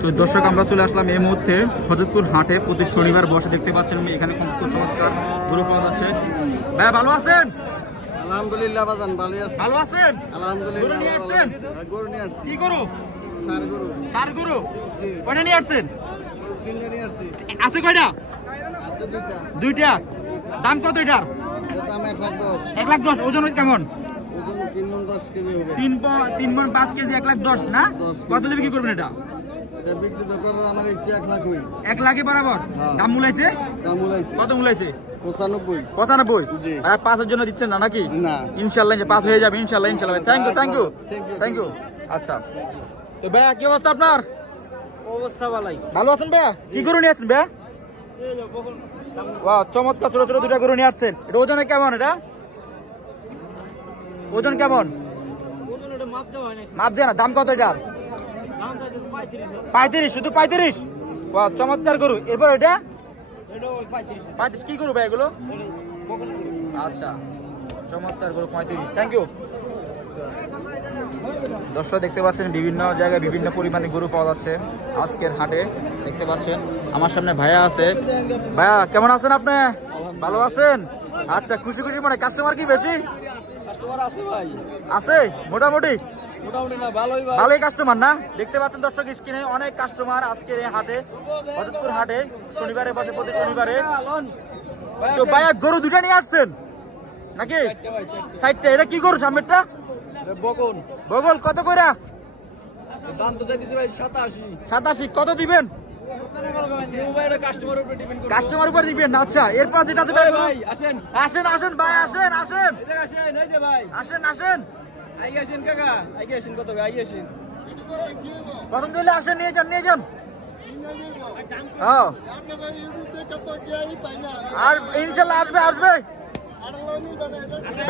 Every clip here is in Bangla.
তো দর্শক আমরা চলে আসলাম এই মুহূর্তে হযরতপুর হাটে, প্রতি শনিবার বসে। দেখতে পাচ্ছেন এখানে চমৎকার গরু পাওয়া যাচ্ছে। ভাই ভালো আছেন? আলহামদুলিল্লাহ বাজান ভালো আছি। ভালো আছেন? আলহামদুলিল্লাহ। গরু নিয়ে আসছেন? গরু নিয়ে আসছি। কি গরু? ষাঁড় গরু। ষাঁড় গরু কয়টা নিয়ে আসছেন? তিনটা নিয়ে আসছি। আছে কয়টা? আছে দুইটা। দুইটা। দাম কত এটার? এর দাম 1,10,000। 1,10,000। ওজন কেমন? ওজন 3 মণ 10 কেজি হবে। 3 মণ 5 কেজি, 1,10,000 না? কত দিয়ে বিক্রি করবেন এটা? এটা বিক্রি তো করার আমার ইচ্ছে 1 লাখ হই। 1 লাখে বরাবর? দাম মূলাইছে? দাম মূলাইছে। কত মূলাইছে? 95। 95? জি। আর 5 এর জন্য দিচ্ছেন না নাকি? না। ইনশাআল্লাহ 5 হয়ে যাবে ইনশাআল্লাহ। Thank you. Thank you. আচ্ছা, তো ভাইয়া কি অবস্থা আপনার? অবস্থা ভালোই। ভালো আছেন ভাইয়া? কি গরু নিয়ে আসছেন ভাইয়া? বাহ, চমৎকার ছোট ছোট দুটা গরু নিয়ে আসছেন। এটা ওজনে কেমন? এটা ওজন কেমন? মাপ দেয় না। দাম কত এটার? 35। শুধু 35? বাহ, চমৎকার গরু। এরপর এটা 35। কি গরু ভাই এগুলো? আচ্ছা, চমৎকার গরু 35। Thank you. দর্শক দেখতে পাচ্ছেন বিভিন্ন জায়গায় বিভিন্ন পরিমাণে গরু পাওয়া যাচ্ছে আজকের হাটে। দেখতে পাচ্ছেন আমার সামনে ভাইয়া আছে। ভাইয়া কেমন আছেন আপনি? ভালো আছেন? আচ্ছা, খুশি খুশি মনে। কাস্টমার কি বেশি আছে? মোটামুটি ভালোই কাস্টমার না? দেখতে পাচ্ছেন দর্শক স্ক্রিনে অনেক কাস্টমার আজকের এই হাটে, হযরতপুর হাটে শনিবারে বসে, প্রতি শনিবারে। তো ভাইয়া গরু দুটা নিয়ে আসছেন নাকি? 4টা। এটা কি গরু সামনেরটা? বগল। কত করে? দাম তো চাইতেছি ভাই 87। কত দিবেন? কাস্টমার উপর দিবেন। আচ্ছা, এরপর যেটা আছে ভাই আসেন আসেন ভাই, আসেন আসেন আসেন আসেন পছন্দ হলে আসেন, নিয়ে যান নিয়ে যান। হ্যাঁ, আর ইনশাল্লাহ আসবে।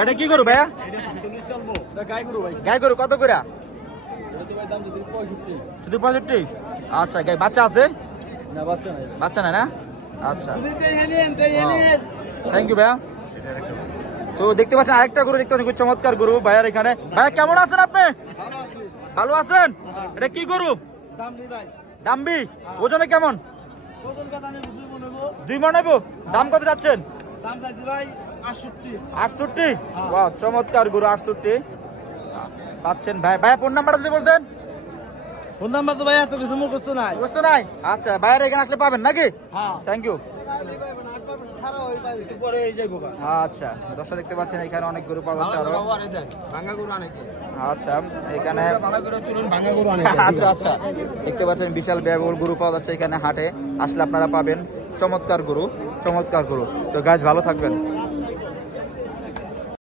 এটা কি করু ভাইয়া? গাই গরু। কত করে? শুধু 65? আচ্ছা, গাই বাচ্চা আছে? বাচ্চা নাই না? আচ্ছা, থ্যাংক ইউ ভাইয়া। তো দেখতে পাচ্ছেন আরেকটা গরু, দেখতে পাচ্ছেন চমৎকার গরু ভাইয়ার এখানে। ভাইয়া কেমন আছেন আপনি? ভালো আছেন? এটা কি গরু? দাম্বি। ওজনে কেমন? 2 মণ নেবো। দাম কত যাচ্ছেন? 68। বাহ, চমৎকার গরু 68 পাচ্ছেন ভাই। ভাইয়া ফোন নাম্বারটা যদি বলতেন। ফোন নাম্বার তো ভাই এত কিছু মুখস্থ নাই। বুঝতে নাই? আচ্ছা, ভাইয়ার এখানে আসলে পাবেন নাকি? Thank you. আচ্ছা, দর্শক দেখতে পাচ্ছেন এখানে অনেক গরু পাওয়া যাচ্ছে আরো। আচ্ছা, এখানে আচ্ছা আচ্ছা দেখতে পাচ্ছেন বিশাল ব্যয়বহুল গরু পাওয়া যাচ্ছে এখানে হাটে। আসলে আপনারা পাবেন চমৎকার গরু। তো গাইস ভালো থাকবেন।